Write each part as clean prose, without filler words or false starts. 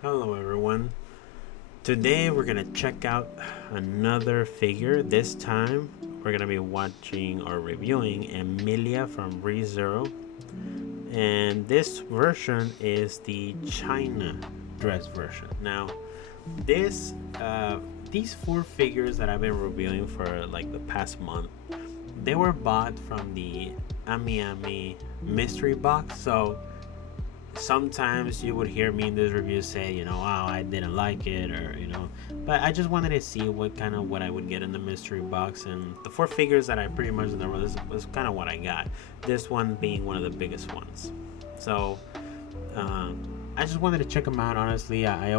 Hello everyone. Today we're gonna check out another figure. This time we're gonna be watching or reviewing Emilia from ReZero, and this version is the China dress version. Now, this these four figures that I've been reviewing for like the past month, they were bought from the Ami mystery box. So sometimes you would hear me in this review say, oh, I didn't like it, or but I just wanted to see what I would get in the mystery box, and the four figures that I pretty much know this was kind of what I got. This one being one of the biggest ones. So I just wanted to check them out. Honestly, I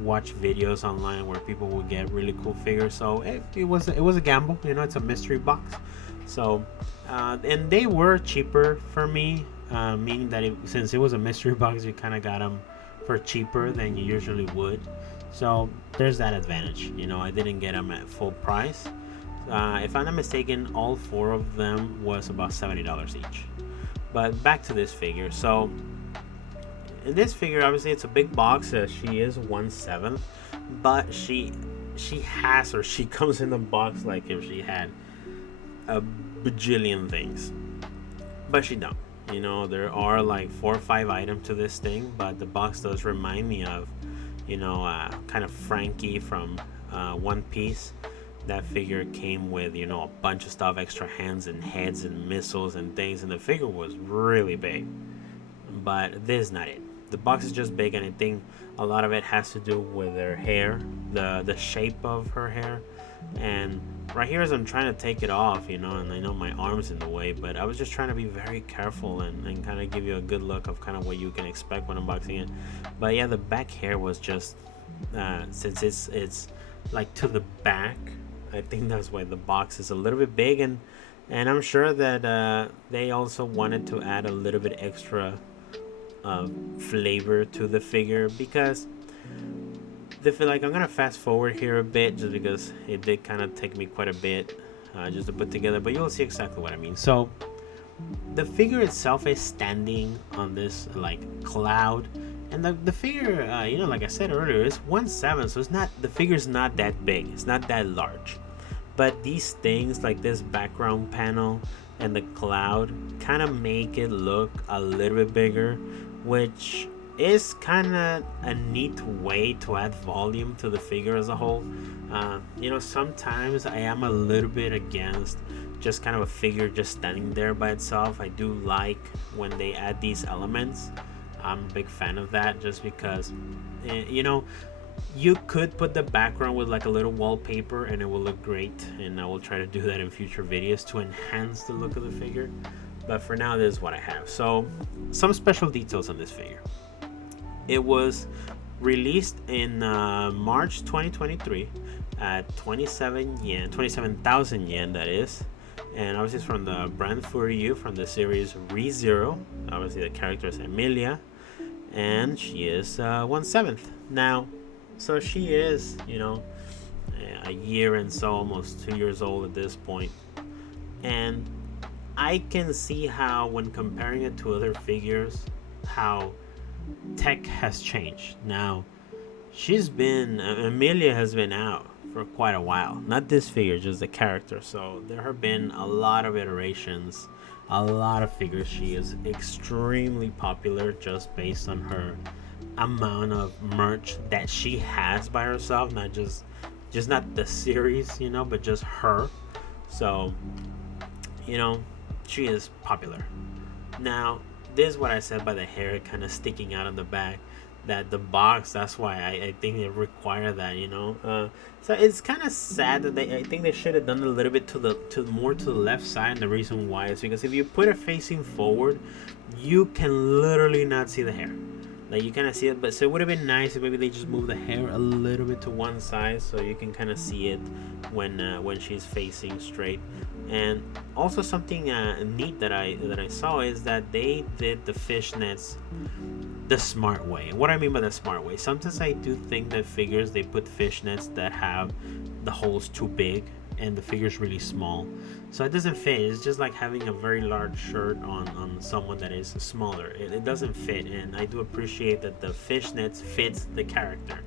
watch videos online where people will get really cool figures, so it was a gamble. It's a mystery box, so and they were cheaper for me, meaning that since it was a mystery box, you kind of got them for cheaper than you usually would. So there's that advantage. I didn't get them at full price. If I'm not mistaken, all four of them was about $70 each. But back to this figure. So in this figure, obviously it's a big box. She is 1/7, but she she comes in the box like if she had a bajillion things, but she don't. There are like 4 or 5 items to this thing, but the box does remind me of, kind of Frankie from One Piece. That figure came with, a bunch of stuff, extra hands and heads and missiles and things, and the figure was really big. But this is not it. The box is just big, and I think a lot of it has to do with her hair, the shape of her hair. And right here, as I'm trying to take it off, and I know my arm's in the way, but I was just trying to be very careful and kind of give you a good look of kind of what you can expect when unboxing it. But yeah, the back hair was just since it's like to the back. I think that's why the box is a little bit big, and I'm sure that they also wanted to add a little bit extra flavor to the figure, because like I'm gonna fast forward here a bit just because it did kind of take me quite a bit just to put together, but you'll see exactly what I mean. So the figure itself is standing on this like cloud, and the figure, like I said earlier, is 1/7, so the figure's not that big, it's not that large. But these things like this background panel and the cloud kind of make it look a little bit bigger, which is kind of a neat way to add volume to the figure as a whole. Sometimes I am a little bit against just kind of a figure just standing there by itself. I do like when they add these elements. I'm a big fan of that, just because, you could put the background with like a little wallpaper and it will look great, and I will try to do that in future videos to enhance the look of the figure. But for now, this is what I have. So some special details on this figure. It was released in March 2023 at 27,000 yen, that is. And obviously it's from the brand For You, from the series ReZero. Obviously the character is Emilia, and she is 1/7. Now, so she is, a year and so, almost 2 years old at this point. And I can see how, when comparing it to other figures, how tech has changed. Now, Emilia has been out for quite a while. Not this figure, just the character. So there have been a lot of iterations, a lot of figures. She is extremely popular just based on her amount of merch that she has by herself, not just not the series, but just her. So, she is popular. Now, this is what I said by the hair kind of sticking out on the back. That the box, that's why I think they require that. So it's kind of sad that I think they should have done a little bit more to the left side. And the reason why is because if you put it facing forward, you can literally not see the hair. Like, you kind of see it, but so it would have been nice if maybe they just move the hair a little bit to one side so you can kind of see it when she's facing straight. And also something neat that I saw is that they did the fishnets the smart way. What I mean by the smart way, sometimes I do think that figures, they put fishnets that have the holes too big, and the figure's really small, so it doesn't fit. It's just like having a very large shirt on someone that is smaller. It doesn't fit, and I do appreciate that the fishnets fits the character,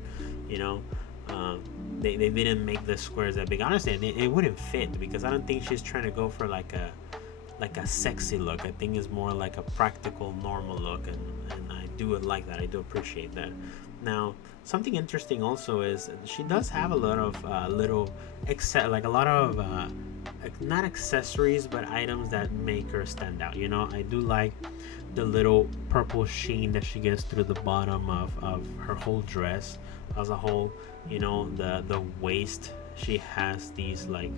you know. um, they didn't make the squares that big. Honestly, it wouldn't fit because I don't think she's trying to go for like a sexy look. I think it's more like a practical, normal look, and I do like that. I do appreciate that. Now, something interesting also is she does have a lot of little, like a lot of not accessories, but items that make her stand out. You know, I do like the little purple sheen that she gets through the bottom of her whole dress as a whole. You know, the waist, she has these like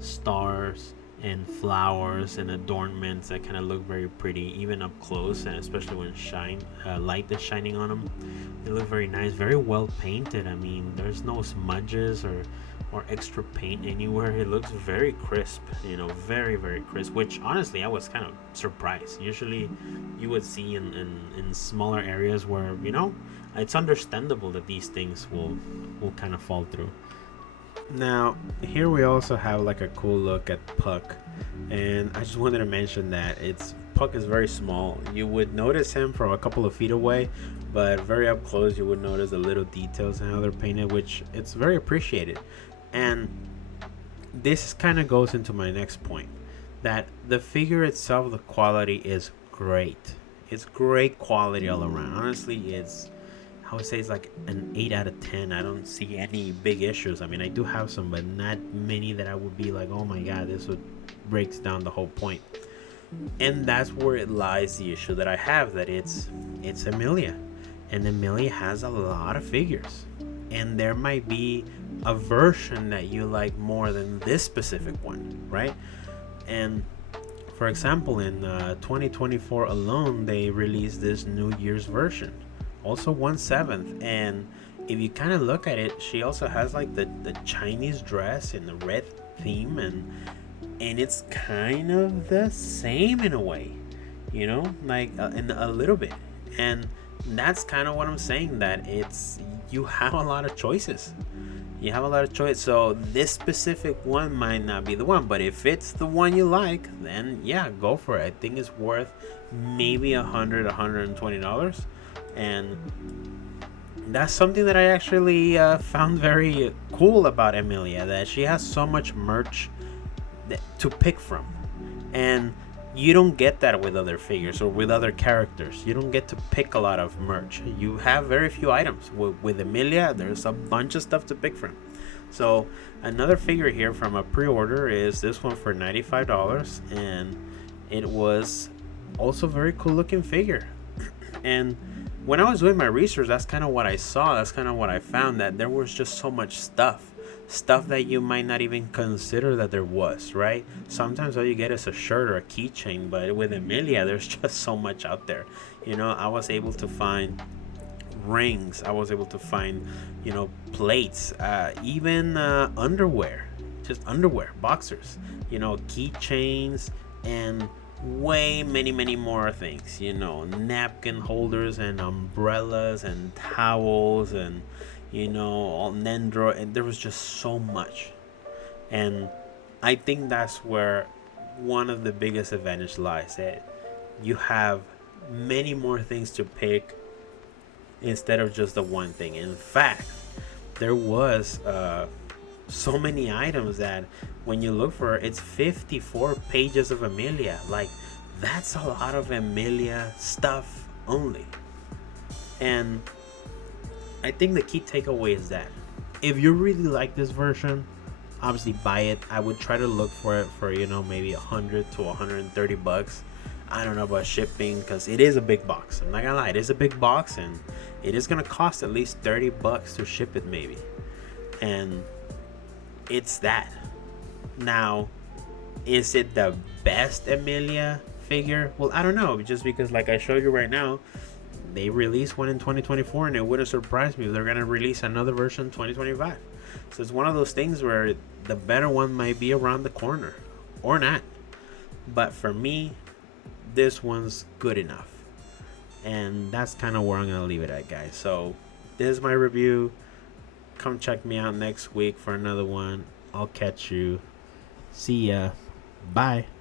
stars and flowers and adornments that kind of look very pretty even up close, and especially when light is shining on them, they look very nice, very well painted. I mean, there's no smudges or extra paint anywhere. It looks very crisp, you know, very very crisp, which honestly I was kind of surprised. Usually you would see in smaller areas where, you know, it's understandable that these things will kind of fall through. Now, here we also have like a cool look at Puck, and I just wanted to mention that Puck is very small. You would notice him from a couple of feet away, but very up close you would notice the little details and how they're painted, which it's very appreciated. And this kind of goes into my next point, that the figure itself, the quality is great. It's great quality all around. Honestly, I would say it's like an 8 out of 10. I don't see any big issues. I mean, I do have some, but not many that I would be like, oh my god, this would breaks down the whole point. And that's where it lies, the issue that I have, that it's Emilia. And Emilia has a lot of figures. And there might be a version that you like more than this specific one, right? And for example, in 2024 alone, they released this New Year's version, also 1/7, and if you kind of look at it, she also has like the Chinese dress in the red theme, and it's kind of the same in a way, you know, like in a little bit. And that's kind of what I'm saying, that you have a lot of choices. You have a lot of choice. So this specific one might not be the one, but if it's the one you like, then yeah, go for it. I think it's worth maybe $120, and that's something that I actually found very cool about Emilia, that she has so much merch to pick from, and you don't get that with other figures or with other characters. You don't get to pick a lot of merch. You have very few items. With Emilia, there's a bunch of stuff to pick from. So another figure here from a pre-order is this one for $95, and it was also very cool looking figure. And when I was doing my research, that's kind of what I saw. That's kind of what I found, that there was just so much stuff that you might not even consider that there was, right? Sometimes all you get is a shirt or a keychain, but with Emilia, there's just so much out there. You know, I was able to find rings. I was able to find, you know, plates, even underwear, just underwear, boxers, you know, keychains, and way many more things, you know, napkin holders and umbrellas and towels, and you know, Nendro, and there was just so much. And I think that's where one of the biggest advantage lies, that you have many more things to pick instead of just the one thing. In fact, there was so many items that when you look for it, it's 54 pages of Emilia. Like, that's a lot of Emilia stuff only. And I think the key takeaway is that if you really like this version, obviously buy it. I would try to look for it for, you know, maybe $100 to $130. I don't know about shipping, because it is a big box. I'm not gonna lie, it is a big box, and it is gonna cost at least $30 to ship it, maybe. And it's that. Now, is it the best Emilia figure? Well, I don't know, just because, like I showed you right now, they released one in 2024, and it wouldn't surprise me if they're gonna release another version in 2025. So it's one of those things where the better one might be around the corner, or not. But for me, this one's good enough, and that's kind of where I'm gonna leave it at, guys. So this is my review. Come check me out next week for another one. I'll catch you See ya. Bye.